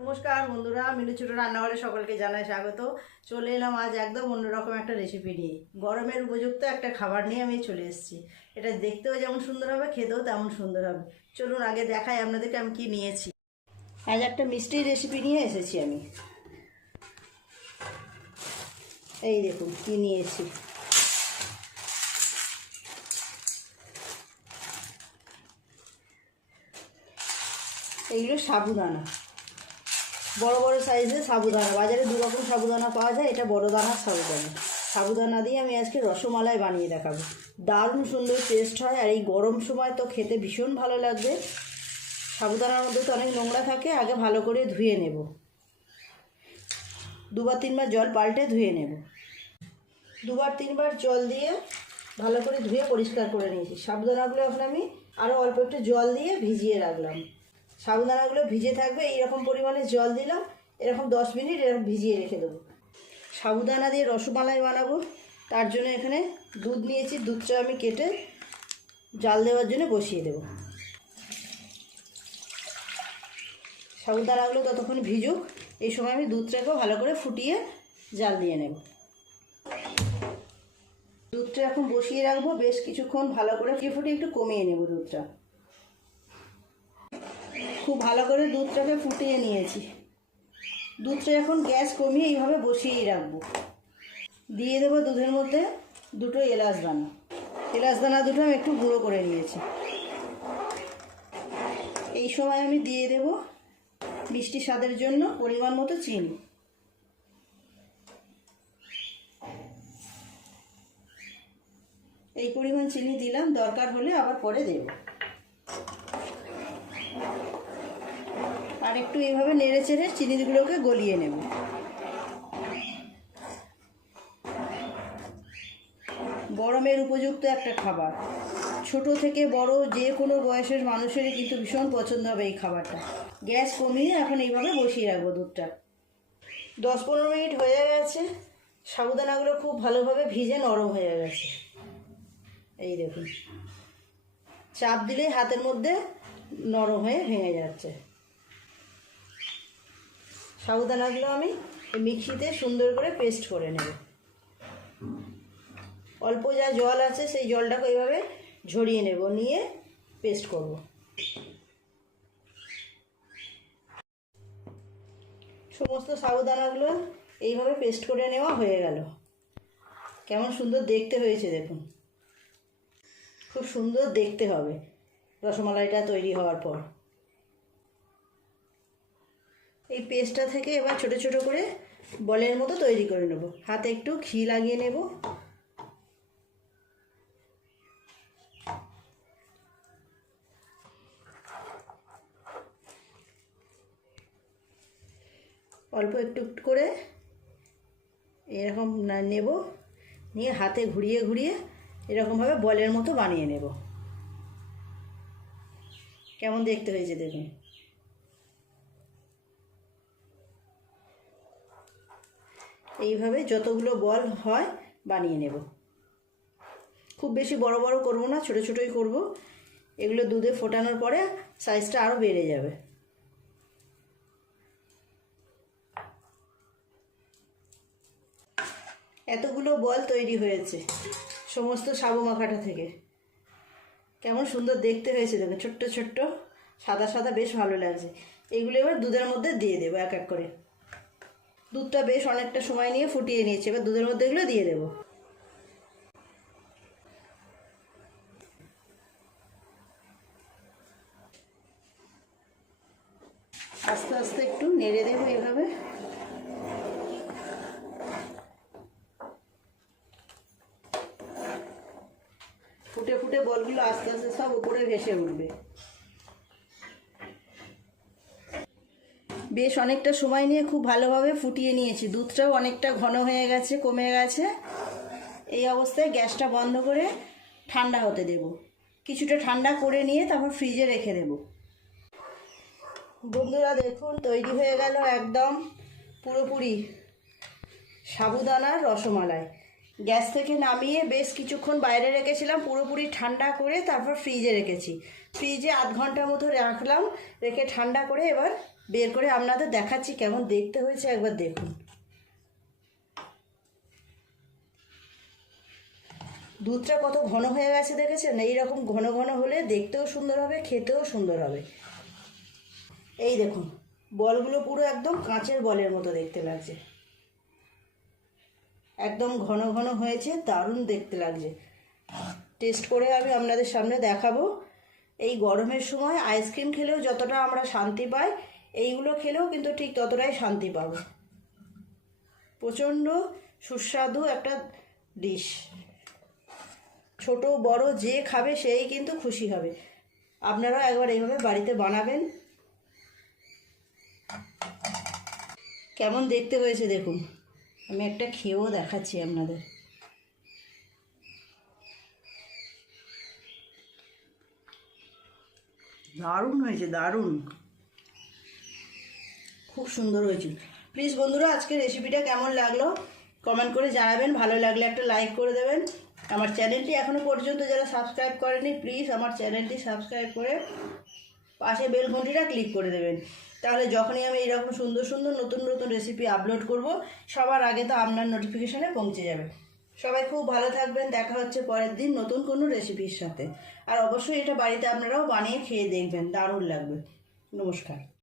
নমস্কার বন্ধুরা, মিনু ছোট রান্নাঘরে সকলকে জানাই স্বাগত। চলে এলাম আজ একদম অন্যরকম একটা রেসিপি নিয়ে। গরমের উপযুক্ত একটা খাবার নিয়ে আমি চলে এসেছি। এটা দেখতেও যেমন সুন্দর হবে, খেতেও তেমন সুন্দর হবে। চলুন আগে দেখাই আপনাদেরকে আমি কি নিয়েছি। আজ একটা মিষ্টির রেসিপি নিয়ে এসেছি আমি। এই দেখুন কি নিয়েছি। এইগুলো সাবুদানা, বড় বড় সাইজের সাবুদানা। বাজারে দু রকম সাবুদানা পাওয়া যায়, এটা বড় দানার সাবুদানা। সাবুদানা দিয়ে আমি আজকে রসমালাই বানিয়ে দেখাবো। দারুণ সুন্দর টেস্ট হয়, আর এই গরম সময় তো খেতে ভীষণ ভালো লাগবে। সাবুদানার মধ্যে তো অনেক নোংরা থাকে, আগে ভালো করে ধুয়ে নেব। দুবার তিনবার জল পাল্টে ধুয়ে নেব। দুবার তিনবার জল দিয়ে ভালো করে ধুয়ে পরিষ্কার করে নিয়েছি। সাবুদানাগুলো এখন আমি আরও অল্প একটু জল দিয়ে ভিজিয়ে রাখলাম। সাবুদানাগুলো ভিজে থাকবে, এইরকম পরিমাণে জল দিলাম। এরকম 10 মিনিট এরকম ভিজিয়ে রেখে দেবো। সাবুদানা দিয়ে রসমালাই বানাবো, তার জন্য এখানে দুধ নিয়েছি। দুধটা আমি কেটে জাল দেওয়ার জন্য বসিয়ে দেব। সাবুদানাগুলো ততক্ষণ ভিজুক, এই সময় আমি দুধটাকেও ভালো করে ফুটিয়ে জাল দিয়ে নেব। দুধটা এখন বসিয়ে রাখবো বেশ কিছুক্ষণ, ভালো করে ফুটিয়ে একটু কমিয়ে নেব দুধটা। খুব ভালো করে দুধটাকে ফুটিয়ে নিয়েছি। দুধটা এখন গ্যাস কমিয়ে এইভাবে বসিয়েই রাখবো। দিয়ে দেবো দুধের মধ্যে দুটো এলাচ দানা। এলাচ দানা দুটো আমি একটু গুঁড়ো করে নিয়েছি। এই সময় আমি দিয়ে দেব মিষ্টি স্বাদের জন্য পরিমাণ মতো চিনি। এই পরিমাণ চিনি দিলাম, দরকার হলে আবার পরে দেব। আর একটু এইভাবে নেড়ে চেড়ে চিনিগুলোকে গলিয়ে নেব। গরমের উপযুক্ত একটা খাবার, ছোট থেকে বড় যে কোনো বয়সের মানুষেরই কিন্তু ভীষণ পছন্দ হবে এই খাবারটা। গ্যাস কমিয়ে এখন এইভাবে বসিয়ে রাখবো দুধটা। 10-15 মিনিট হয়ে গেছে। সাবুদানাগুলো খুব ভালোভাবে ভিজে নরম হয়ে গেছে। এই দেখুন, চাপ দিলেই হাতের মধ্যে নরম হয়ে ভেঙে যাচ্ছে। সাবুদানাগুলো আমি মিক্সিতে সুন্দর করে পেস্ট করে নেব। অল্প যা জল আছে সেই জলটাকে এইভাবে ঝরিয়ে নেব, নিয়ে পেস্ট করব। সমস্ত সাবুদানাগুলো এইভাবে পেস্ট করে নেওয়া হয়ে গেল। কেমন সুন্দর দেখতে হয়েছে দেখুন। খুব সুন্দর দেখতে হবে রসমালাইটা তৈরি হওয়ার পর। এই পেস্টটা থেকে এবার ছোট ছোট করে বলের মতো তৈরি করে নেব। হাতে একটু ঘি লাগিয়ে নেব। অল্প একটু একটু করে এরকম নেব, নিয়ে হাতে ঘুরিয়ে ঘুরিয়ে এরকমভাবে বলের মতো বানিয়ে নেব। কেমন দেখতে হয়েছে দেখুন। এইভাবে যতগুলো বল হয় বানিয়ে নেব। খুব বেশি বড় বড় করব না, ছোট ছোটই করব। এগুলো দুধে ফোটানোর পরে সাইজটা আরও বেড়ে যাবে। এতগুলো বল তৈরি হয়েছে সমস্ত সাবু মাখাটা থেকে। কেমন সুন্দর দেখতে হয়েছে দেখুন, ছোট্ট ছোট্ট সাদা সাদা, বেশ ভালো লাগছে। এগুলো এবার দুধের মধ্যে দিয়ে দেবো এক এক করে। দুধটা বেশ অনেকটা সময় নিয়ে ফুটিয়ে নিয়েছি, এবার দুধের মধ্যে এগুলো দিয়ে দেবো। আস্তে আস্তে একটু নেড়ে দেবো এইভাবে। ফুটে ফুটে বলগুলো আস্তে আস্তে সব উপরে ভেসে উঠবে। বেশ অনেকটা সময় নিয়ে খুব ভালোভাবে ফুটিয়ে নিয়েছি। দুধটাও অনেকটা ঘন হয়ে গেছে, কমে গেছে। এই অবস্থায় গ্যাসটা বন্ধ করে ঠান্ডা হতে দেব। কিছুটা ঠান্ডা করে নিয়ে তারপর ফ্রিজে রেখে দেব। বন্ধুরা দেখুন, তৈরি হয়ে গেল একদম পুরোপুরি সাবুদানার রসমালাই। গ্যাস থেকে নামিয়ে বেশ কিছুক্ষণ বাইরে রেখেছিলাম, পুরোপুরি ঠান্ডা করে তারপর ফ্রিজে রেখেছি। ফ্রিজে আধ ঘন্টার মতো রাখলাম, রেখে ঠান্ডা করে এবার বের করে আপনাদের দেখাচ্ছি কেমন দেখতে হয়েছে, একবার দেখুন। দুধটা কত ঘন হয়ে গেছে দেখেছেন? এইরকম ঘন ঘন হলে দেখতেও সুন্দর হবে, খেতেও সুন্দর হবে। এই দেখুন বলগুলো পুরো একদম কাঁচের বলের মতো দেখতে লাগছে, একদম ঘন ঘন হয়েছে, দারুণ দেখতে লাগছে। টেস্ট করে আমি আপনাদের সামনে দেখাবো। এই গরমের সময় আইসক্রিম খেলেও যতটা আমরা শান্তি পাই, এইগুলো খেলেও কিন্তু ঠিক ততটাই শান্তি পাবো। প্রচণ্ড সুস্বাদু একটা ডিশ, ছোট বড় যে খাবে সেই কিন্তু খুশি হবে। আপনারাও একবার এইভাবে বাড়িতে বানাবেন। কেমন দেখতে হয়েছে দেখুন, আমি একটা খেয়েও দেখাচ্ছি আপনাদের। দারুণ হয়েছে, দারুণ, খুব সুন্দর হয়েছে। প্লিজ বন্ধুরা আজকের রেসিপিটা কেমন লাগলো কমেন্ট করে জানাবেন। ভালো লাগলে একটা লাইক করে দেবেন। আমার চ্যানেলটি এখনও পর্যন্ত যারা সাবস্ক্রাইব করেনি প্লিজ আমার চ্যানেলটি সাবস্ক্রাইব করে পাশে বেল ঘন্টিটা ক্লিক করে দেবেন। তাহলে যখনই আমি এইরকম সুন্দর সুন্দর নতুন নতুন রেসিপি আপলোড করব সবার আগে তো আপনার নোটিফিকেশানে পৌঁছে যাবে। সবাই খুব ভালো থাকবেন, দেখা হচ্ছে পরের দিন নতুন কোনো রেসিপির সাথে। আর অবশ্যই এটা বাড়িতে আপনারাও বানিয়ে খেয়ে দেখবেন, দারুণ লাগবে। নমস্কার।